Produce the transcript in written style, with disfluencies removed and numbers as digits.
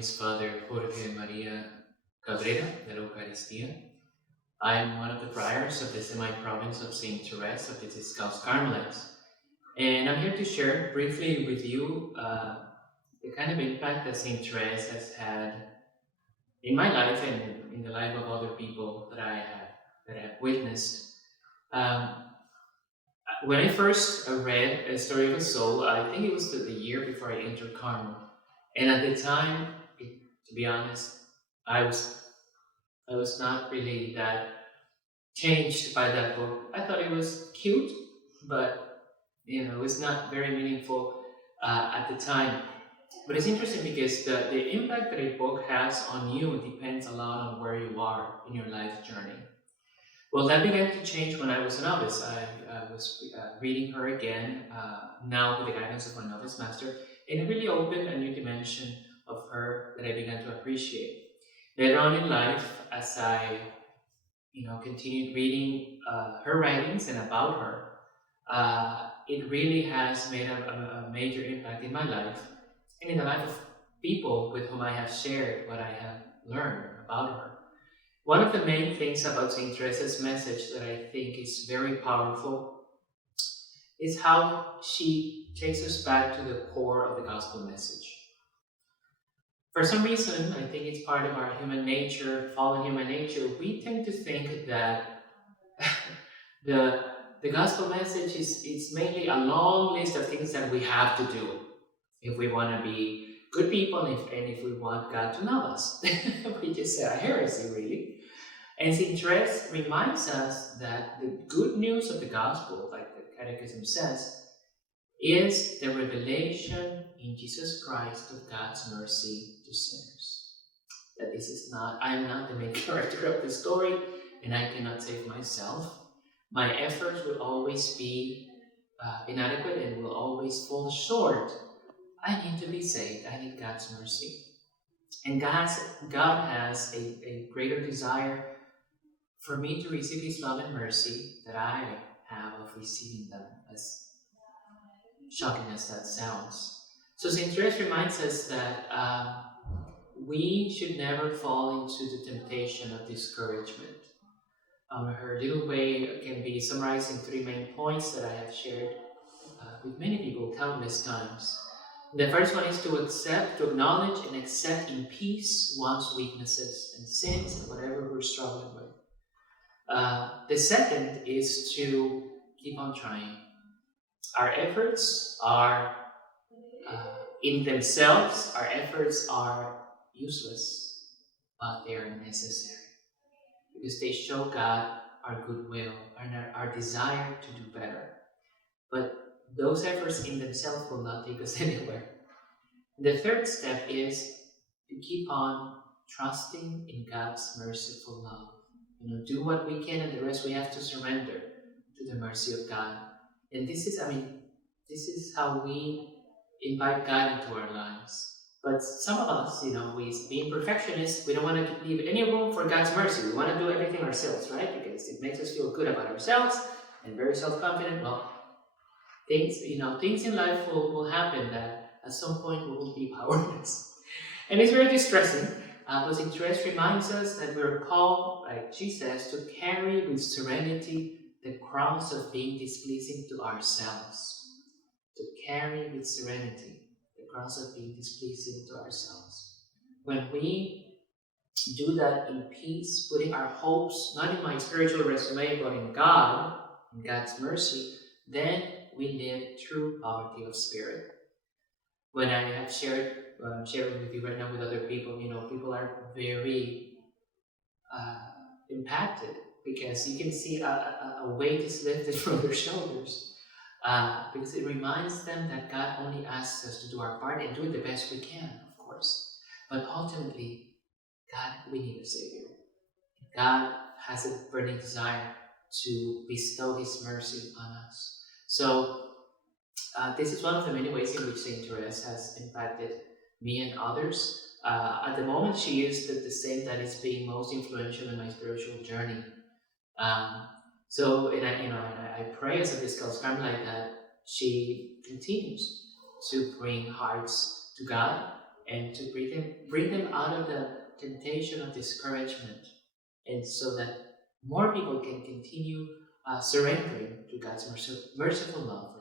is Father Jorge María Cabrera de la Eucaristía. I am one of the friars of the semi-province of St. Thérèse of the Discalced Carmelites. And I'm here to share briefly with you the kind of impact that St. Thérèse has had in my life and in the life of other people that I have witnessed. When I first read A Story of a Soul, I think it was the year before I entered Carmel. And at the time, to be honest, I was not really that changed by that book. I thought it was cute, but it was not very meaningful at the time. But it's interesting because the impact that a book has on you depends a lot on where you are in your life journey. Well, that began to change when I was a novice. I was reading her again, now with the guidance of my novice master, and it really opened a new dimension of her that I began to appreciate. Later on in life, as I continued reading her writings and about her, it really has made a major impact in my life and in the life of people with whom I have shared what I have learned about her. One of the main things about St. Therese's message that I think is very powerful is how she takes us back to the core of the gospel message. For some reason, I think it's part of our human nature, fallen human nature, we tend to think that the gospel message is mainly a long list of things that we have to do if we want to be good people and if we want God to love us. We just said a heresy, really. And St. Therese reminds us that the good news of the gospel, like the Catechism says, is the revelation in Jesus Christ of God's mercy to sinners. That this is not, I am not the main character of the story, and I cannot save myself. My efforts will always be inadequate and will always fall short. I need to be saved. I need God's mercy. And God has a greater desire for me to receive His love and mercy that I have of receiving them, as shocking as that sounds. So St. Therese reminds us that we should never fall into the temptation of discouragement. Her little way can be summarized in 3 main points that I have shared with many people countless times. The first one is to acknowledge and accept in peace one's weaknesses and sins and whatever we're struggling with. The second is to keep on trying. Our efforts are, in themselves, our efforts are useless, but they are necessary because they show God our goodwill and our desire to do better. But those efforts in themselves will not take us anywhere. The third step is to keep on trusting in God's merciful love. Do what we can, and the rest we have to surrender to the mercy of God. And this is how we invite God into our lives. But some of us, we being perfectionists, we don't want to leave any room for God's mercy. We want to do everything ourselves, right? Because it makes us feel good about ourselves and very self-confident. Well, things in life will happen that at some point we will be powerless. And it's very distressing. But St. Therese reminds us that we're called, like she says, to carry with serenity the cross of being displeasing to ourselves. To carry with serenity the cross of being displeasing to ourselves. When we do that in peace, putting our hopes not in my spiritual resume, but in God, in God's mercy, then we live true poverty of spirit. When I have shared with you right now with other people, people are very impacted because you can see a weight is lifted from their shoulders because it reminds them that God only asks us to do our part and do it the best we can, of course. But ultimately, we need a Savior. God has a burning desire to bestow His mercy on us. So this is one of the many ways in which St. Therese has impacted me and others. At the moment, she is the saint that is being most influential in my spiritual journey. And I pray as a Discalced Carmelite that she continues to bring hearts to God and to bring them out of the temptation of discouragement, and so that more people can continue surrendering to God's merciful love for